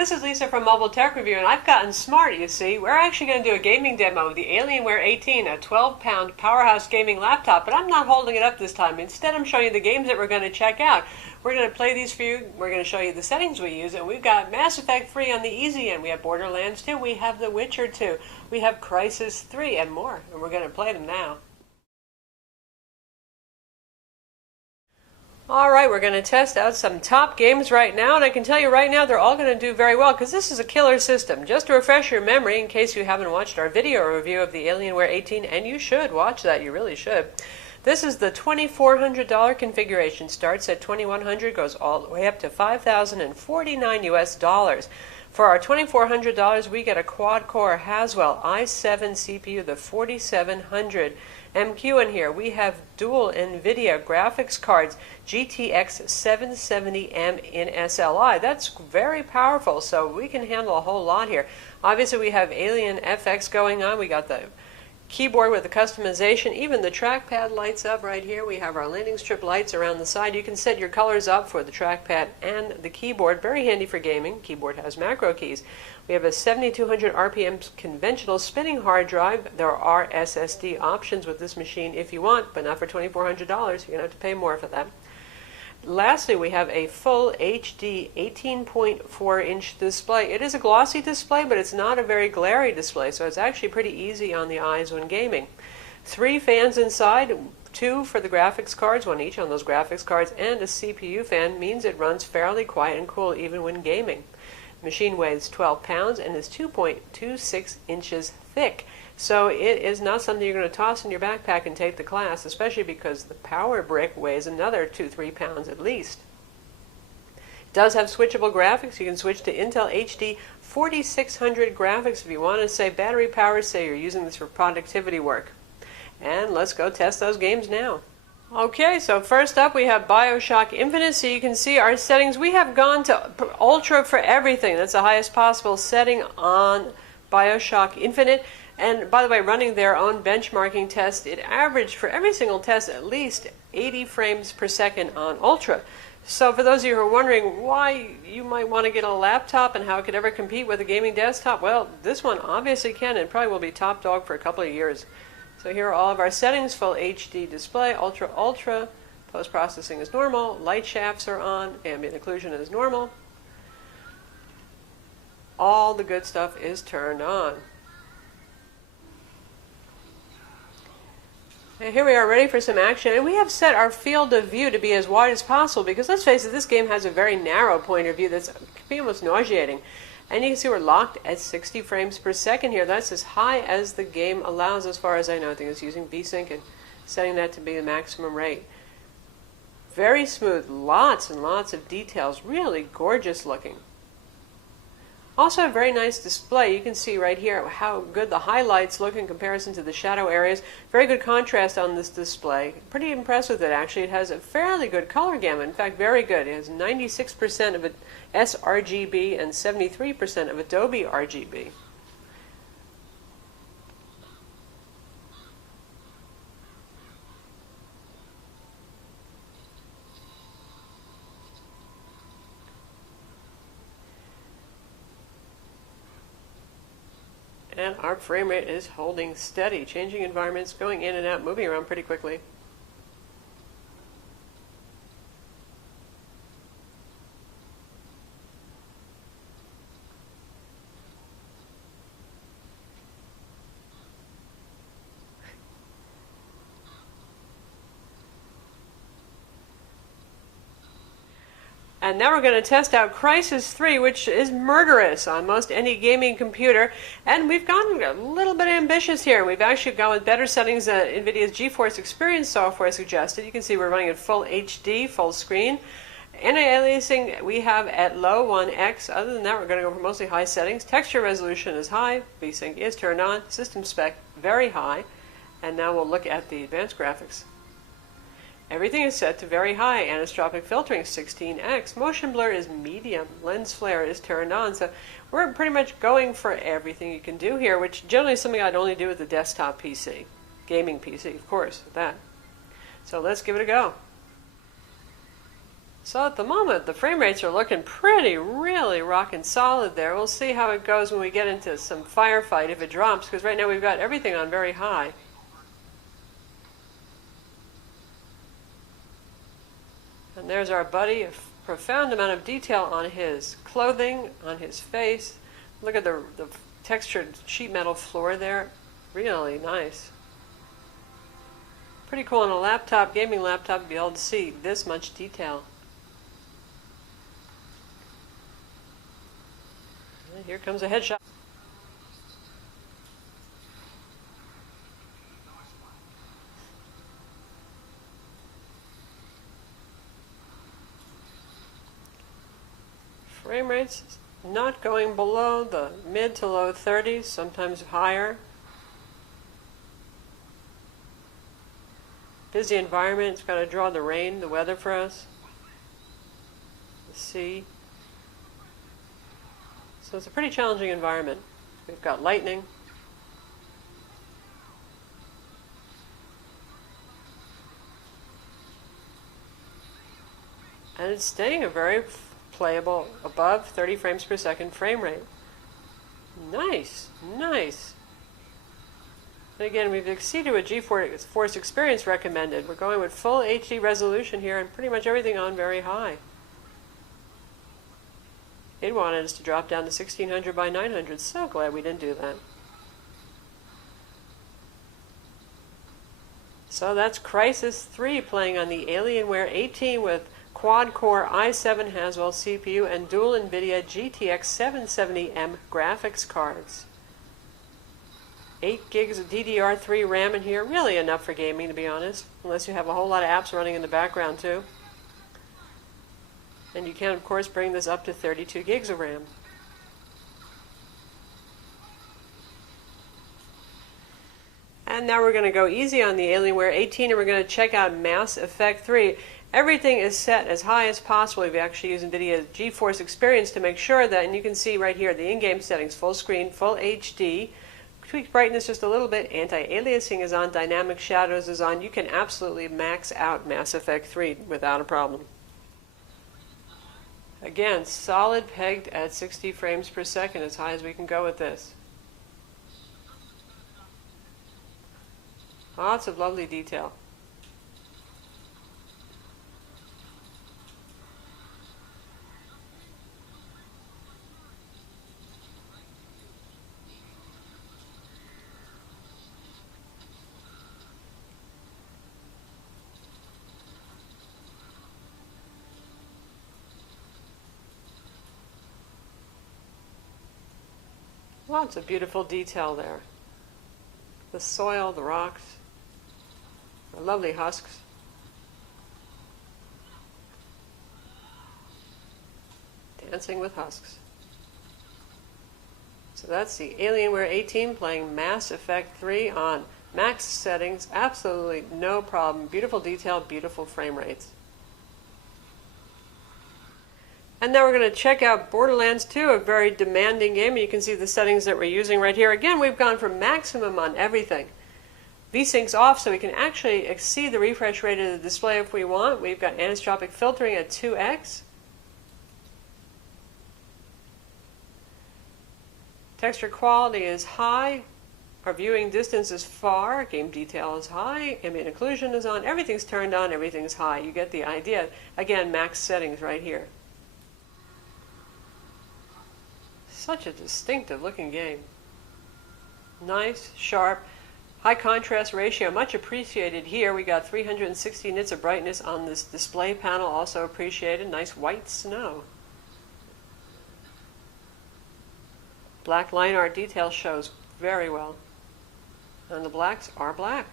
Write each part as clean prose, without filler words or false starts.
This is Lisa from Mobile Tech Review, and I've gotten smart, you see. We're actually going to do a gaming demo of the Alienware 18, a 12-pound powerhouse gaming laptop, but I'm not holding it up this time. Instead, I'm showing you the games that we're going to check out. We're going to play these for you. We're going to show you the settings we use, and we've got Mass Effect 3 on the easy end. We have Borderlands 2. We have The Witcher 2. We have Crysis 3 and more, and we're going to play them now. Alright, we're going to test out some top games right now, and I can tell you right now they're all going to do very well because this is a killer system. Just to refresh your memory, in case you haven't watched our video review of the Alienware 18, and you should watch that, you really should. This is the $2,400 configuration. Starts at $2,100, goes all the way up to $5,049 US. For our $2,400, we get a quad-core Haswell i7 CPU, the 4700 MQ in here. We have dual NVIDIA graphics cards, GTX 770M in SLI. That's very powerful, so we can handle a whole lot here. Obviously, we have Alien FX going on. We got the keyboard with the customization. Even the trackpad lights up right here. We have our landing strip lights around the side. You can set your colors up for the trackpad and the keyboard. Very handy for gaming. Keyboard has macro keys. We have a 7200 RPM conventional spinning hard drive. There are SSD options with this machine if you want, but not for $2,400. You're going to have to pay more for that. Lastly, we have a full HD 18.4-inch display. It is a glossy display, but it's not a very glary display, so it's actually pretty easy on the eyes when gaming. 3 fans inside, 2 for the graphics cards, 1 each on those graphics cards, and a CPU fan means it runs fairly quiet and cool even when gaming. The machine weighs 12 pounds and is 2.26 inches thick. So it is not something you're going to toss in your backpack and take to class, especially because the power brick weighs another 2-3 pounds at least. It does have switchable graphics. You can switch to Intel HD 4600 graphics if you want to save battery power, say you're using this for productivity work. And let's go test those games now. Okay, so first up we have BioShock Infinite. So you can see our settings. We have gone to Ultra for everything. That's the highest possible setting on BioShock Infinite. And by the way, running their own benchmarking test, it averaged for every single test at least 80 frames per second on Ultra. So for those of you who are wondering why you might want to get a laptop and how it could ever compete with a gaming desktop, well, this one obviously can and probably will be top dog for a couple of years. So here are all of our settings: full HD display, Ultra, post-processing is normal, light shafts are on, ambient occlusion is normal. All the good stuff is turned on. And here we are ready for some action, and we have set our field of view to be as wide as possible because, let's face it, this game has a very narrow point of view that can be almost nauseating. And you can see we're locked at 60 frames per second here. That's as high as the game allows as far as I know. I think it's using VSync and setting that to be the maximum rate. Very smooth, lots and lots of details, really gorgeous looking. Also a very nice display. You can see right here how good the highlights look in comparison to the shadow areas. Very good contrast on this display. Pretty impressed with it actually. It has a fairly good color gamut. In fact, very good. It has 96% of it sRGB and 73% of Adobe RGB. And our frame rate is holding steady, changing environments, going in and out, moving around pretty quickly. And now we're going to test out Crysis 3, which is murderous on most any gaming computer. And we've gone a little bit ambitious here. We've actually gone with better settings than NVIDIA's GeForce Experience software suggested. You can see we're running at full HD, full screen. Anti-aliasing we have at low 1x. Other than that, we're going to go for mostly high settings. Texture resolution is high. VSync is turned on. System spec very high. And now we'll look at the advanced graphics. Everything is set to very high. Anisotropic filtering 16x. Motion blur is medium. Lens flare is turned on. So we're pretty much going for everything you can do here, which generally is something I'd only do with the desktop PC. Gaming PC, of course, with that. So let's give it a go. So at the moment, the frame rates are looking really rocking solid there. We'll see how it goes when we get into some firefight if it drops, because right now we've got everything on very high. And there's our buddy, a profound amount of detail on his clothing, on his face. Look at the textured sheet metal floor there. Really nice. Pretty cool on a laptop, gaming laptop, to be able to see this much detail. And here comes a headshot. Frame rates not going below the mid to low 30s, sometimes higher. Busy environment, it's got to draw the rain, the weather for us. The sea. So it's a pretty challenging environment. We've got lightning. And it's staying a very playable, above 30 frames per second frame rate. Nice, nice. And again, we've exceeded what GeForce Experience recommended. We're going with full HD resolution here and pretty much everything on very high. It wanted us to drop down to 1600 by 900. So glad we didn't do that. So that's Crysis 3 playing on the Alienware 18 with quad-core i7 Haswell CPU and dual NVIDIA GTX 770M graphics cards. 8 gigs of DDR3 RAM in here, really enough for gaming, to be honest, unless you have a whole lot of apps running in the background too. And you can, of course, bring this up to 32 gigs of RAM. And now we're going to go easy on the Alienware 18 and we're going to check out Mass Effect 3. Everything is set as high as possible. We've actually used NVIDIA GeForce Experience to make sure that, and you can see right here, the in-game settings, full screen, full HD, tweaked brightness just a little bit, anti-aliasing is on, dynamic shadows is on. You can absolutely max out Mass Effect 3 without a problem. Again, solid pegged at 60 frames per second, as high as we can go with this. Lots of lovely detail. Lots of beautiful detail there. The soil, the rocks, the lovely husks. Dancing with husks. So that's the Alienware 18 playing Mass Effect 3 on max settings. Absolutely no problem. Beautiful detail, beautiful frame rates. And now we're going to check out Borderlands 2, a very demanding game. You can see the settings that we're using right here. Again, we've gone for maximum on everything. VSync's off, so we can actually exceed the refresh rate of the display if we want. We've got anisotropic filtering at 2x. Texture quality is high. Our viewing distance is far. Game detail is high. Ambient occlusion is on. Everything's turned on. Everything's high. You get the idea. Again, max settings right here. Such a distinctive looking game. Nice, sharp, high contrast ratio, much appreciated here. We got 360 nits of brightness on this display panel, also appreciated. Nice white snow. Black line art detail shows very well. And the blacks are black.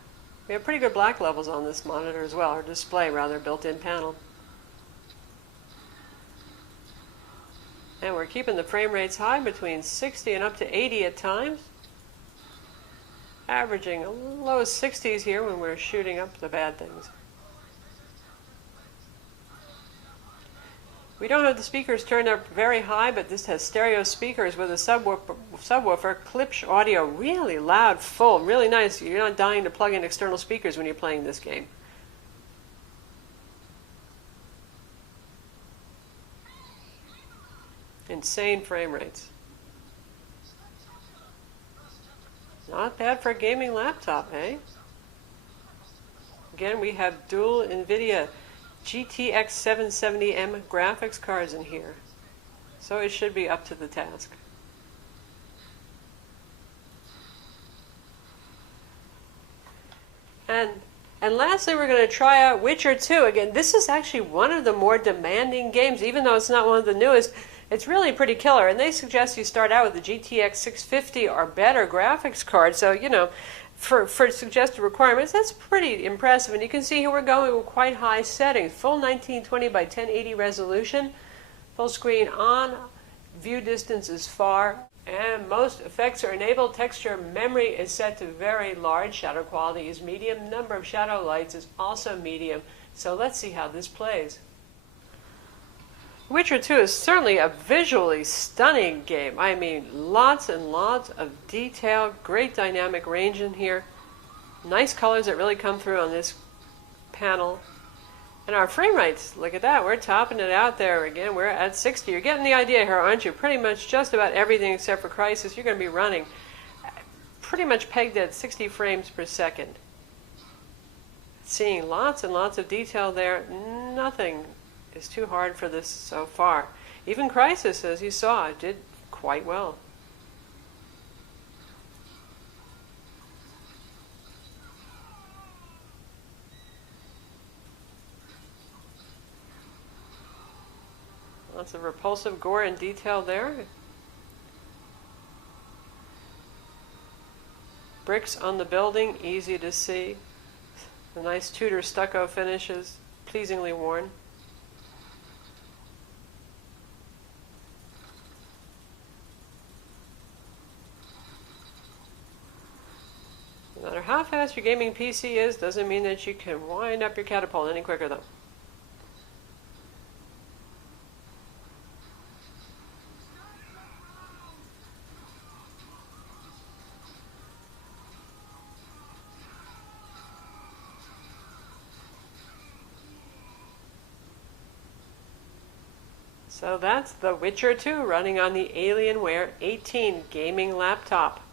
We have pretty good black levels on this monitor as well, or display rather, built-in panel. And we're keeping the frame rates high, between 60 and up to 80 at times. Averaging a low 60s here when we're shooting up the bad things. We don't have the speakers turned up very high, but this has stereo speakers with a subwoofer, Klipsch audio, really loud, full, really nice. You're not dying to plug in external speakers when you're playing this game. Insane frame rates. Not bad for a gaming laptop, eh? Again, we have dual NVIDIA GTX 770M graphics cards in here. So it should be up to the task. And lastly, we're going to try out Witcher 2. Again, this is actually one of the more demanding games, even though it's not one of the newest. It's really pretty killer, and they suggest you start out with the GTX 650 or better graphics card. So, you know, for suggested requirements, that's pretty impressive. And you can see here we're going with quite high settings. Full 1920 by 1080 resolution, full screen on, view distance is far, and most effects are enabled. Texture memory is set to very large. Shadow quality is medium. Number of shadow lights is also medium. So let's see how this plays. Witcher 2 is certainly a visually stunning game. I mean, lots and lots of detail, great dynamic range in here. Nice colors that really come through on this panel. And our frame rates, look at that, we're topping it out there again. We're at 60. You're getting the idea here, aren't you? Pretty much just about everything except for Crysis, you're going to be running pretty much pegged at 60 frames per second. Seeing lots and lots of detail there. Nothing is too hard for this so far. Even Crysis, as you saw, did quite well. Lots of repulsive gore and detail there. Bricks on the building, easy to see. The nice Tudor stucco finishes, pleasingly worn. No matter how fast your gaming PC is, doesn't mean that you can wind up your catapult any quicker though. So that's The Witcher 2 running on the Alienware 18 gaming laptop.